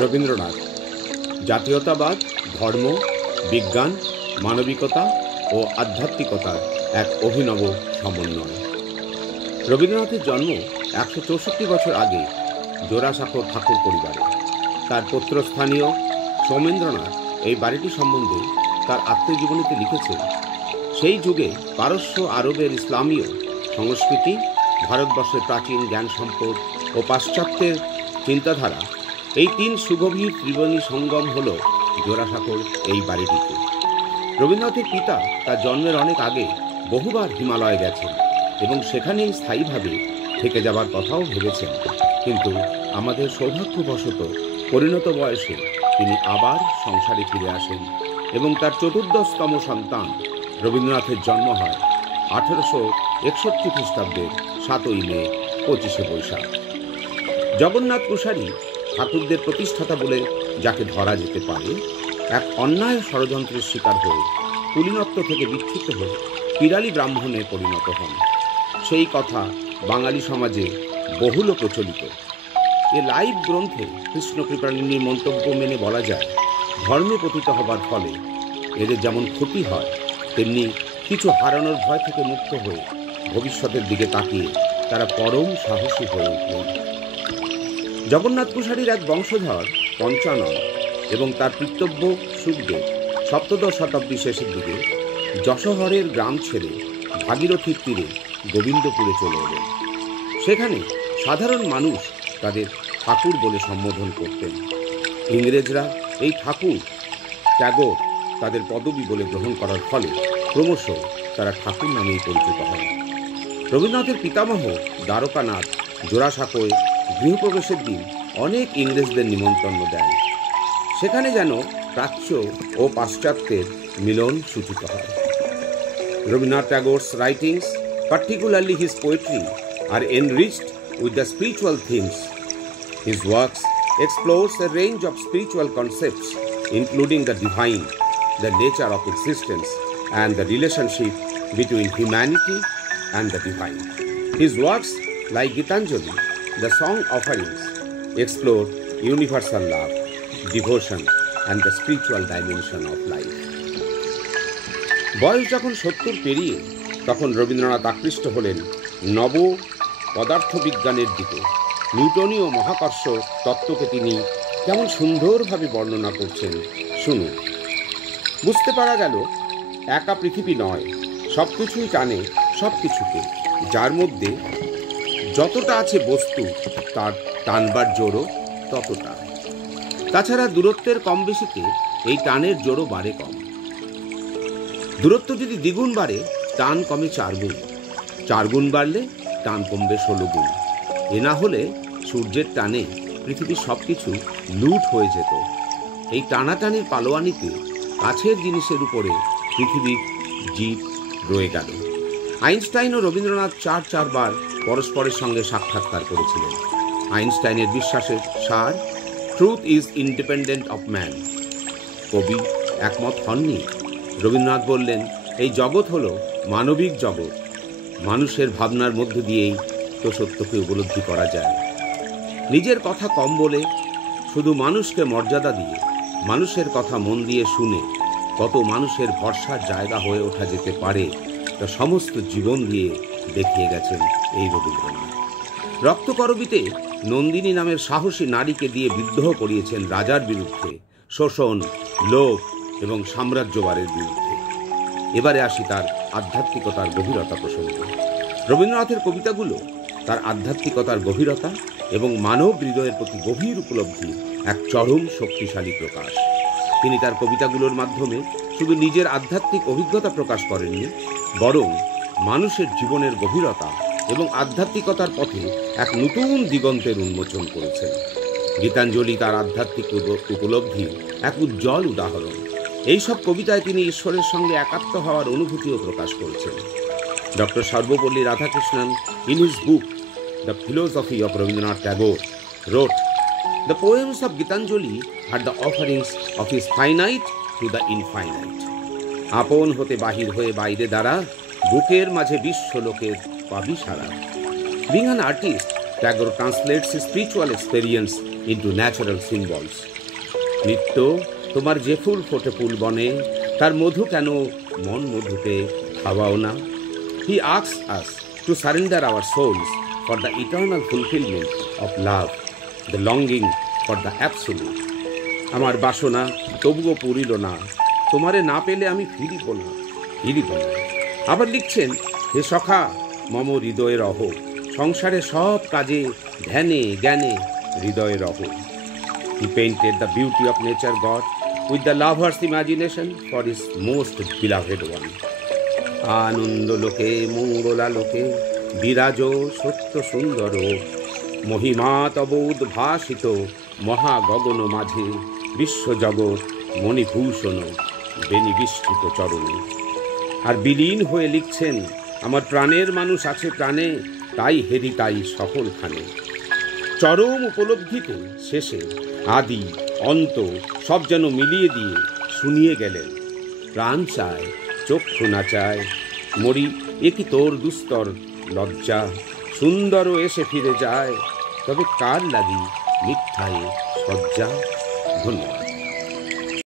রবীন্দ্রনাথ জাতীয়তাবাদ, ধর্ম, বিজ্ঞান, মানবিকতা ও আধ্যাত্মিকতার এক অভিনব সমন্বয়। রবীন্দ্রনাথের জন্ম ১৬৪ বছর আগে জোড়াসাঁকোর ঠাকুর পরিবারে। তার পুত্রস্থানীয় সৌমেন্দ্রনাথ এই বাড়িটি সম্বন্ধে তার আত্মজীবনীতে লিখেছেন, সেই যুগে পারস্য আরবের ইসলামীয় সংস্কৃতি, ভারতবর্ষের প্রাচীন জ্ঞান সম্পদ ও পাশ্চাত্যের চিন্তাধারা, এই তিন সুগভীর ত্রিবেণী সঙ্গম হল জোড়াসাঁকোর এই বাড়িটিতে। রবীন্দ্রনাথের পিতা তার জন্মের অনেক আগে বহুবার হিমালয়ে গেছেন এবং সেখানেই স্থায়ীভাবে থেকে যাবার কথাও ভেবেছেন, কিন্তু আমাদের সৌভাগ্যবশত পরিণত বয়সে তিনি আবার সংসারে ফিরে আসেন এবং তার চতুর্দশতম সন্তান রবীন্দ্রনাথের জন্ম হয় 1861 খ্রিস্টাব্দের 7ই মে, 25শে বৈশাখ। জগন্নাথ কুশারী ঠাকুরদের প্রতিষ্ঠাতা বলে যাকে ধরা যেতে পারে, এক অন্যায় ষড়যন্ত্রের শিকার হয়ে কুলীনত্ব থেকে বিচ্যুত হয়ে পিরালি ব্রাহ্মণে পরিণত হন। সেই কথা বাঙালি সমাজে বহুল প্রচলিত। এ লাইভ গ্রন্থে কৃষ্ণকৃপালিনীর মন্তব্য মেনে বলা যায়, ধর্মে পতিত হবার ফলে এদের যেমন ক্ষতি হয়, তেমনি কিছু হারানোর ভয় থেকে মুক্ত হয়ে ভবিষ্যতের দিকে তাকিয়ে তারা পরম সাহসী হয়ে উঠলেন। জগন্নাথ কুশারীর এক বংশধর পঞ্চানন এবং তার পিতৃব্য সুখদেব 7শ শতাব্দী শেষের দিকে যশোহরের গ্রাম ছেড়ে ভাগীরথীর তীরে গোবিন্দপুরে চলে এলেন। সেখানে সাধারণ মানুষ তাদের ঠাকুর বলে সম্বোধন করতেন। ইংরেজরা এই ঠাকুর ট্যাগর তাদের পদবী বলে গ্রহণ করার ফলে ক্রমশ তারা ঠাকুর নামেই পরিচিত হন। রবীন্দ্রনাথের পিতামহ দ্বারকানাথ জোড়াসাঁকোয় গৃহপ্রবেশের দিন অনেক ইংরেজদের নিমন্ত্রণ দেন। সেখানে যেন প্রাচ্য ও পাশ্চাত্যের মিলন সূচিত হয়। Rabindranath Tagore's writings, particularly his poetry, are enriched with the spiritual themes. His works explores a range of spiritual concepts, including the divine, the nature of existence, and the relationship between humanity and the divine. His works, like Gitanjali, the song offerings, explore universal love, devotion, and the spiritual dimension of life. বয়স যখন 70 পেরিয়ে, তখন রবীন্দ্রনাথ আকৃষ্ট হলেন নব পদার্থবিজ্ঞানের দিকে। নিউটনীয় মহাকর্ষ তত্ত্বকে তিনি কেমন সুন্দরভাবে বর্ণনা করছেন, শুনুন। বুঝতে পারা গেল, একা পৃথিবী নয়, সব কিছুই টানে সব কিছুকে, যার মধ্যে যতটা আছে বস্তু তার টানবার জোরও ততটা। তাছাড়া দূরত্বের কম বেশিতে এই টানের জোরও বাড়ে কম। দূরত্ব যদি দ্বিগুণ বাড়ে, টান কমে 4 গুণ, 4 গুণ বাড়লে টান কমবে 16 গুণ। এ না হলে সূর্যের টানে পৃথিবীর সব কিছু লুট হয়ে যেত। এই টানাটানির পালোয়ানিতে কাছের জিনিসের উপরে পৃথিবীর জীব রয়ে গেল। আইনস্টাইন ও রবীন্দ্রনাথ 4 বার পরস্পরের সঙ্গে সাক্ষাৎকার করেছিলেন। আইনস্টাইনের বিশ্বাসের সার, truth is independent of man. কবি একমত হননি। রবীন্দ্রনাথ বললেন, এই জগৎ হলো মানবিক জগৎ, মানুষের ভাবনার মধ্য দিয়েই তো সত্যকে উপলব্ধি করা যায়। নিজের কথা কম বলে, শুধু মানুষকে মর্যাদা দিয়ে, মানুষের কথা মন দিয়ে শুনে কত মানুষের ভরসার জায়গা হয়ে ওঠা যেতে পারে, তা সমস্ত জীবন দিয়ে দেখিয়ে গেছেন এই রবীন্দ্রনাথ। রক্তকরবীতে নন্দিনী নামের সাহসী নারীকে দিয়ে বিদ্রোহ করিয়েছেন রাজার বিরুদ্ধে, শোষণ, লোভ এবং সাম্রাজ্যবাদের বিরুদ্ধে। এবারে আসি তার আধ্যাত্মিকতার গভীরতা প্রসঙ্গে। রবীন্দ্রনাথের কবিতাগুলো তার আধ্যাত্মিকতার গভীরতা এবং মানব হৃদয়ের প্রতি গভীর উপলব্ধি এক চরম শক্তিশালী প্রকাশ। তিনি তার কবিতাগুলোর মাধ্যমে শুধু নিজের আধ্যাত্মিক অভিজ্ঞতা প্রকাশ করেননি, বরং মানুষের জীবনের গভীরতা এবং আধ্যাত্মিকতার পথে এক নতুন দিগন্তের উন্মোচন করেছেন। গীতাঞ্জলি তার আধ্যাত্মিক উপলব্ধির এক উজ্জ্বল উদাহরণ। এইসব কবিতায় তিনি ঈশ্বরের সঙ্গে একাত্ম হওয়ার অনুভূতিও প্রকাশ করেছেন। Doctor Sarvepalli Radhakrishnan, in his book The Philosophy of Rabindranath Tagore, wrote, "The poems of Gitanjali are the offerings of his finite to the infinite. আপন হতে বাহির হয়ে বাইরে দ্বারা বুকের মাঝে বিশ্ব লোকের পাবি সারা। Being an artist, Tagore translates his spiritual experience into natural symbols. নিত্য তোমার যে ফুল ফোটে ফুল বনে, তার মধু কেন মন মধুতে খাওয়াও না? He asks us to surrender our souls for the eternal fulfillment of love, the longing for the absolute. আমার বাসনা তবুও পুরিল না, তোমারে না পেলে আমি ফিরিব না। আবার লিখছেন, হে সখা মম হৃদয়ের রহ, সংসারে সব কাজে ধ্যানে জ্ঞানে হৃদয়ের রহ। He painted the beauty of nature God with the lover's imagination for his most beloved one. আনন্দ লোকে মঙ্গলা লোকে বিরাজ সত্য সুন্দর, মহিমা তব উদ্ভাসিত মহা গগন মাঝে, বিশ্বজগৎ মণিভূষণ বেনিবিষ্ঠিত চরণে। আর বিলীন হয়ে লিখছেন, আমার প্রাণের মানুষ আছে প্রাণে, তাই হেরি তাই সকলখানে। চরম উপলব্ধিতে শেষে আদি অন্ত সব যেন মিলিয়ে দিয়ে শুনিয়ে গেলেন, প্রাণ চায় চক্ষু না চায়, মরি একই তোর দুস্তর লজ্জা, সুন্দরও এসে ফিরে যায়, তবে কার লাগি মিথ্যায় সজ্জা। ধন্যবাদ।